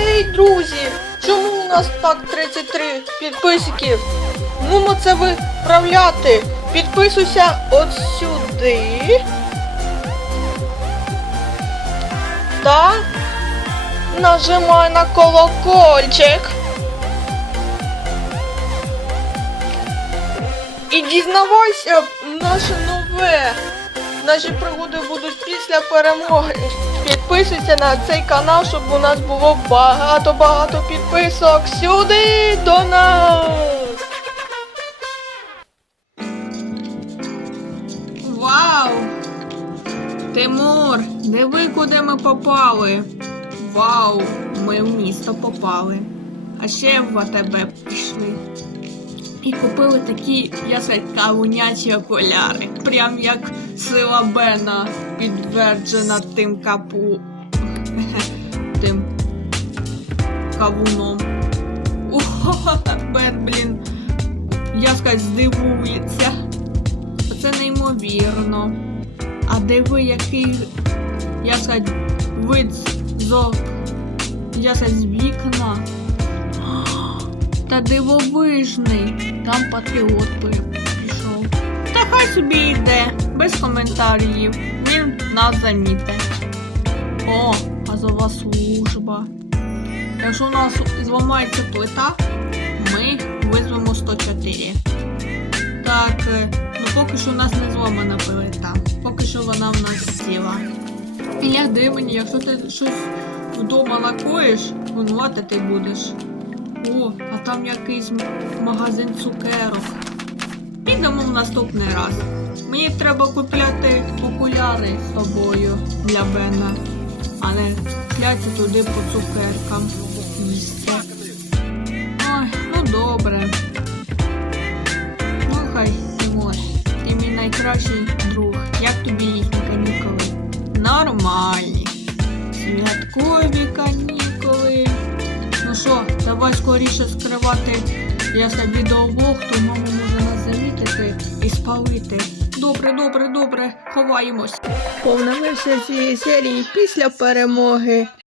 Ей, друзі, чому у нас так 33 підписників? Нумо це виправляти. Підписуйся от сюди. Та нажимай на колокольчик. І дізнавайся наше нове. Наші пригоди будуть після перемоги. Підписуйся на цей канал, щоб у нас було багато-багато підписок. Сюди до нас! Вау! Тимур, диви, куди ми попали. Вау! Ми в місто попали. А ще в АТБ пішли. І купили такі ясать кавунячі окуляри. Прям як сила Бена підтверджена тим капу. тим кавуном. Ого, Бен, блін. Я сказать, здивується. Це неймовірно. А диви, який я сказать, вид з я сказать, з вікна. Та дивовижний. Там патріот пішов. Та хай собі йде, без коментарів. Він нас замітить. О, газова служба. Якщо у нас зламається плита, ми визвемо 104. Так, е, ну поки що у нас не зламана плита. Поки що вона в нас ціла. І як дивені, якщо ти щось вдома лакуєш, винувати ти будеш. О, там якийсь магазин цукерок. Підемо в наступний раз. Мені треба купляти окуляри з собою для Бена, а не кляти туди по цукеркам. їсти. Ой, ну добре. Ну хай, Тимур, ти мій найкращий друг. Як тобі їхні канікули? Нормальні. Святкові давай скоріше скривати Я собі до обох, то мама може нас замітити і спалити. Добре, добре, добре, ховаємось. Повна цієї серії після перемоги.